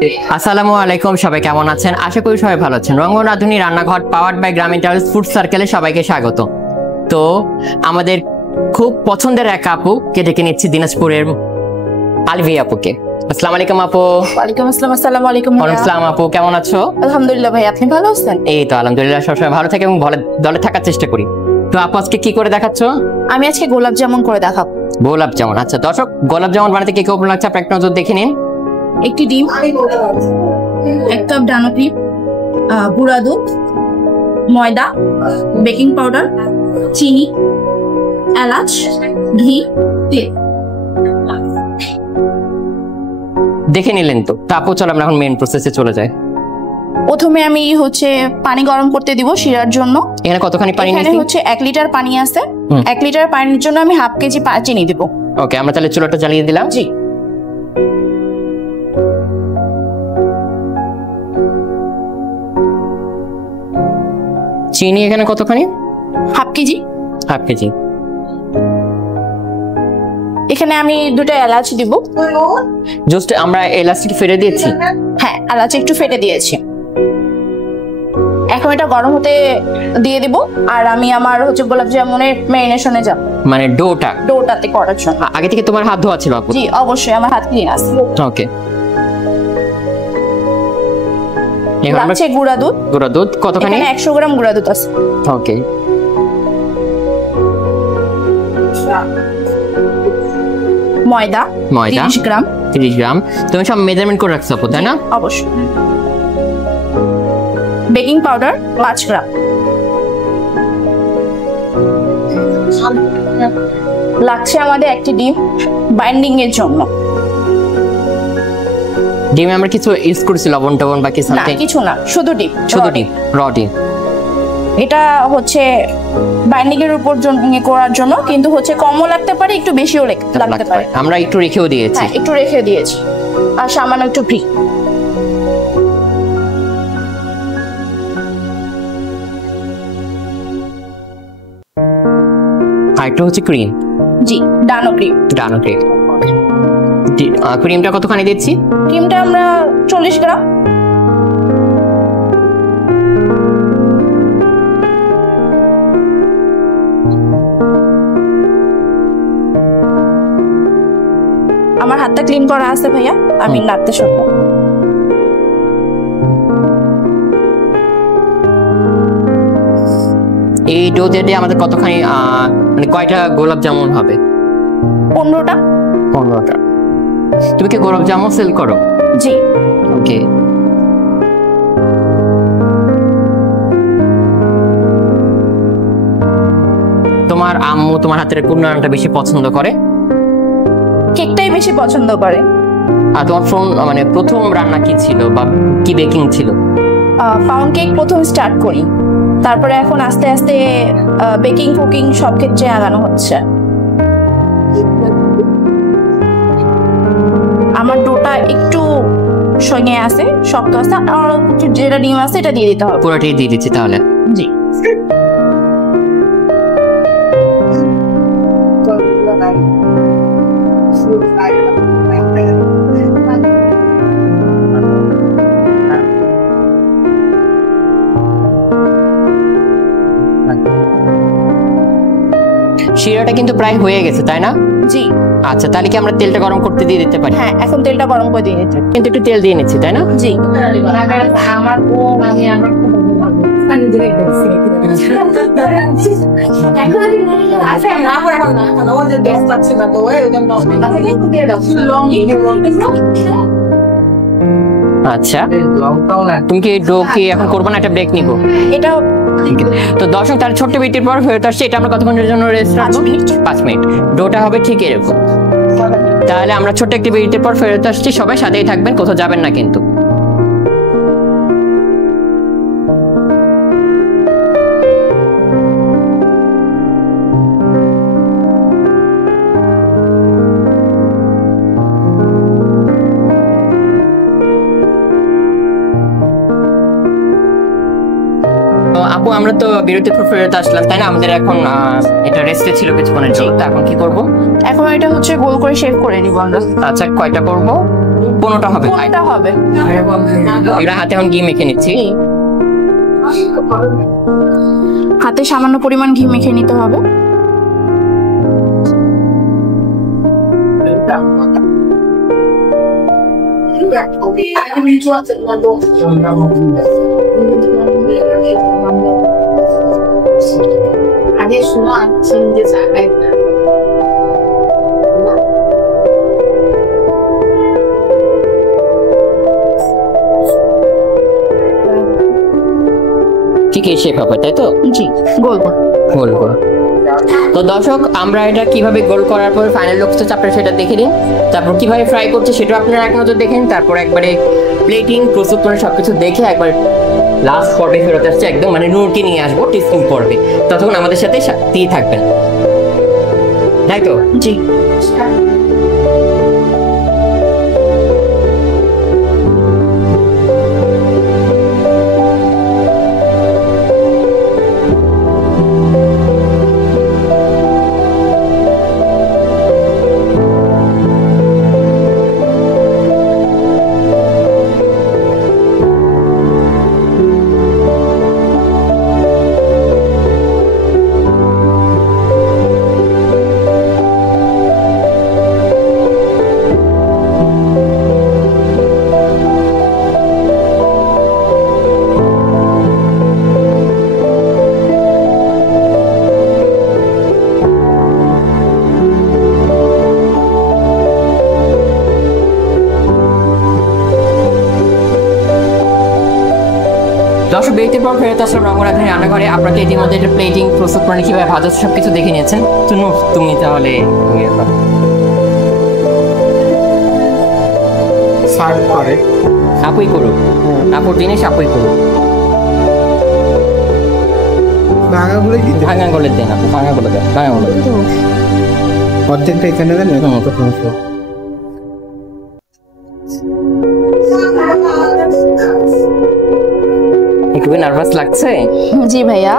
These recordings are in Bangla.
আসসালামু আলাইকুম, সবাই কেমন আছেন? আশা করি সবাই ভালো আছেন। রঙ্গন রাঁধুনি রান্নাঘর পাওয়ার্ড বাই গ্রামীণ ট্রাভেলস ফুড সার্কেলে সবাইকে স্বাগত। তো আমাদের খুব পছন্দের এক আপুকে ডেকে নিচ্ছি, দিনাজপুরের আলভি আপুকে। আসসালামু আলাইকুম আপু। ওয়ালাইকুম আসসালাম। আসসালামু আলাইকুম। আসসালাম আপু, কেমন আছো? আলহামদুলিল্লাহ ভাই, আপনি ভালো আছেন? এই তো আলহামদুলিল্লাহ, সবসময় ভালো থাকি এবং দলে থাকার চেষ্টা করি। তো আপু আজকে কি করে দেখাচ্ছ? আমি আজকে গোলাপ জামুন করে দেখাবো। গোলাপ জামুন, আচ্ছা দর্শক, গোলাপ জামুন বানাতে কি কি উপকরণ লাগছে আপনারা এক নজর দেখে নিন। একটি ডিম, 1 কাপ ডানো ক্রিম, গুঁড়া দুধ, ময়দা, বেকিং পাউডার, চিনি, এলাচ, ঘি, তেল। দেখে নিলেন তো। তা আপু চলো আমরা এখন মেইন প্রসেসে চলে যাই। প্রথমে আমি পানি গরম করতে দিব শিরার জন্য। এখানে কতখানি পানি নিয়েছি? এখানে 1 লিটার পানি আছে। 1 লিটার পানির জন্য আমি হাফ কেজি চিনি দিব। ওকে, আমরা তাহলে চুলাটা জ্বালিয়ে দিলাম। জি। চিনি এখানে কতখানি? Half KG. Half KG. এখানে আমি 2টা এলাচ দিব। জাস্ট আমরা এলাচটি ফেলে দিয়েছি। হ্যাঁ, এলাচ একটু ফেটে দিয়েছি। এখন এটা গরম হতে দিয়ে দিব। আর আমি আমার গোলাপ জামুনের ম্যারিনেশনে যাব, মানে ডোটাতে করার জন্য। আগে থেকে তোমার হাত ধোয়া ছিল আপু? জি অবশ্যই, আমার হাত ক্লিন আছে। ওকে। লাগছে গুঁড়া দুধ। গুঁড়া দুধ কতখানি? এখানে 100 গ্রাম গুঁড়া দুধ আছে। ওকে। ময়দা 30 গ্রাম। 30 গ্রাম। তুমি সব মেজারমেন্ট করে রাখছো আপু, তাই না? অবশ্যই। বেকিং পাউডার 5 গ্রাম। লাগছে আমাদের একটি ডিম বাইন্ডিং এর জন্য। ডিমে আমরা কিছু ইউজ করেছি, লবণ টবণ বা কিছু? না, কিছু না, শুধু ডিম। র ডিম। এটা বাইন্ডিং এর উপর করার জন্য, কিন্তু কমও লাগতে পারে, একটু বেশিও লাগতে পারে। আমরা একটু রেখেও দিয়েছি। হ্যাঁ, একটু রেখে দিয়েছি। আর সামান্য একটু ঘি। আর একটু ক্রিম। জি, ডানো ক্রিম। ক্রিমটা কতখানি দিচ্ছি? ক্রিমটা আমরা 40 গ্রাম। আমার হাতটা ক্লিন করা আছে ভাইয়া, আমি নাড়তে শুনবো। এই ডো দিয়ে আমাদের কতখানি মানে কয়টা গোলাপ জামুন হবে? 15টা। 15টা। তুমি কি গোলাপ জামুন সেল করো? জি। ওকে। তোমার আম্মু তোমার হাতের কোন রান্নাটা বেশি পছন্দ করে? কেকটাই বেশি পছন্দ করে। আর তোমার প্রথম রান্না কি ছিল বা কি বেকিং ছিল? পাউন্ড কেক প্রথম স্টার্ট করি, তারপরে এখন আস্তে আস্তে বেকিং কুকিং সব ক্ষেত্রে আগানো হচ্ছে। আমার ডোটা একটু সঙ্গে আছে, শক্ত আছে। আর যেটা ডিম আছে এটা দিয়ে দিতে হবে। পুরোটাই দিয়ে দিচ্ছি তাহলে। জি। শিরাটা কিন্তু প্রায় হয়ে গেছে, তাই না? জি। আচ্ছা, তাহলে কি আমরা তেলটা গরম করতে দিয়ে দিতে পারি? হ্যাঁ, এখন তেলটা গরম করে দিয়ে দিতে। কিন্তু একটু তেল দিয়ে নিচ্ছি, তাই না? জি। আচ্ছা, তুমি কি ডো কি এখন করবো না, একটা ব্রেক নিবো? এটা তো দর্শক, তার ছোট্ট বিরতির পর ফেরত আসছে। এটা আমরা কতক্ষণের জন্য রেস্ট রাখবো? 5 মিনিট। ডোটা হবে ঠিক এরকম। তাহলে আমরা ছোট্ট একটি বিরতির পর ফেরত আসছি। সবাই সাথেই থাকবেন, কোথাও যাবেন না কিন্তু। আপু, আমরা তো বিরতির পর ফেরত আসলাম, তাই না? আমাদের এখন এটা রেস্টে ছিল কিছুক্ষণের জন্য। তো এখন কি করব? এখন এটা গোল করে শেপ করে নিব আমরা। আচ্ছা, কয়টা করব? 15টা হবে। কোনটা হবে? আমরা হাতে এখন ঘি মেখে নিচ্ছি। হাতে সামান্য পরিমাণ ঘি মেখে নিতে হবে। ঠিক এই শেপ হবে, তাই তো? জি, গোল গোল। গোল গোল। তো দর্শক, আমরা এটা কিভাবে গোল করার পর ফাইনাল লুক তো আপনারা সেটা দেখে নিন। তারপর কিভাবে ফ্রাই করছে সেটাও আপনারা এক নজর দেখেন। তারপর একবারে প্লেটিং প্রস্তুত করে সবকিছু দেখে একবার লাস্ট পর্বে ফেরত আসছে, একদম মানে নূরকে নিয়ে আসবো টেস্টিং পর্বে। ততক্ষণ আমাদের সাথে সাথেই থাকবেন, তাই তো? জি। দর্শক, বিরতির পর ফেরত আসলাম রঙ্গরাধুনী রান্নাঘরে। আপনাকে ইতিমধ্যে একটা প্লেটিং প্রস্তুত করে কিভাবে ভাজা সবকিছু দেখে নিয়েছেন। তুমি তাহলে সার্ভ করে আপুই করুক, আপুর জিনিস আপুই করুক। ভাঙা বলে কি ভাঙা গলে দেন, আপু ভাঙা গলে দেন, ভাঙা গলে দেন। অর্ধেকটা এখানে দেন, একটু নার্ভাস লাগছে? জি ভাইয়া।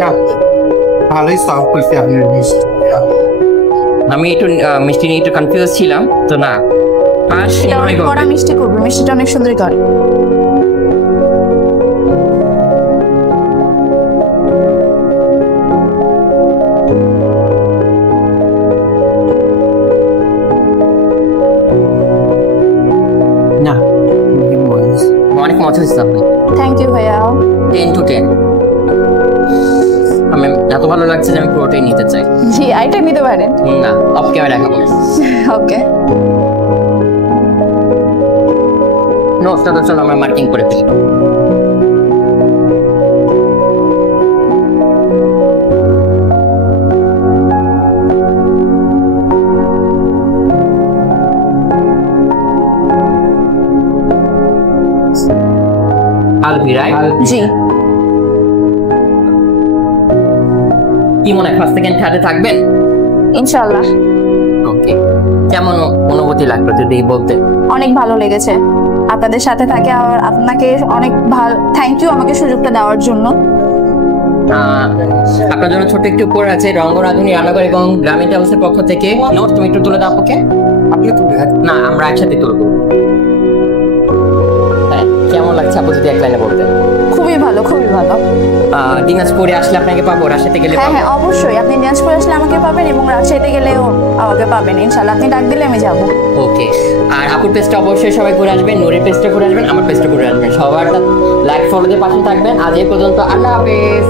না ভালোই সার্ভ করছে আপনার মিষ্টি। আমি একটু মিষ্টি নিয়ে একটু কনফিউজ ছিলাম, তো না পাস এটা অনেক কড়া মিষ্টি করবে, মিষ্টিটা অনেক সুন্দর করে। না অনেক মজা হয়েছে আপনি। থ্যাংক ইউ ভাইয়া। 10 to 10। আমি এত ভালো লাগছে যে আমি পুরোটাই নিতে চাই। জি, আইটা নিতে পারেন। না, অফ ক্যামেরা খাবো। ওকে। নোটটা তো চলো আমরা মার্কিং করে ফেলি। আলভিরাই জি। কি মনে হয় ফার্স্ট সেকেন্ড থার্ডে থাকবেন? ইনশাআল্লাহ। ওকে, কেমন অনুভূতি লাগলো যদি বলতে? অনেক ভালো লেগেছে আপনাদের সাথে থাকে। আর আপনাকে অনেক ভালো থ্যাংক ইউ আমাকে সুযোগটা দেওয়ার জন্য। আপনার জন্য ছোট একটু উপর আছে রঙ্গরাধুনী রান্নাঘর এবং গ্রামীণ হাউসের পক্ষ থেকে। নোট তুমি একটু তুলে দাও ওকে। আপনি তুলে না, আমরা একসাথে তুলবো। হ্যাঁ, কেমন লাগছে আপু যদি এক লাইনে বলতে? খুবই ভালো, খুবই ভালো। দিনাজপুরে আসলে আপনাকে পাবো, রাজশাহীতে গেলে হ্যাঁ পাবো? হ্যাঁ, অবশ্যই। আপনি দিনাজপুরে আসলে আমাকে পাবেন এবং রাজশাহীতে গেলেও আমাকে পাবেন ইনশাআল্লাহ। আপনি ডাক দিলে আমি যাবো। ওকে। আর আপুর পেজটা অবশ্যই সবাই ঘুরে আসবেন, নুরের পেজটা ঘুরে আসবেন, আমার পেজটা ঘুরে আসবেন। সবার লাইক ফলোতে পাশে থাকবেন। আজ এই পর্যন্ত, আল্লাহ হাফেজ।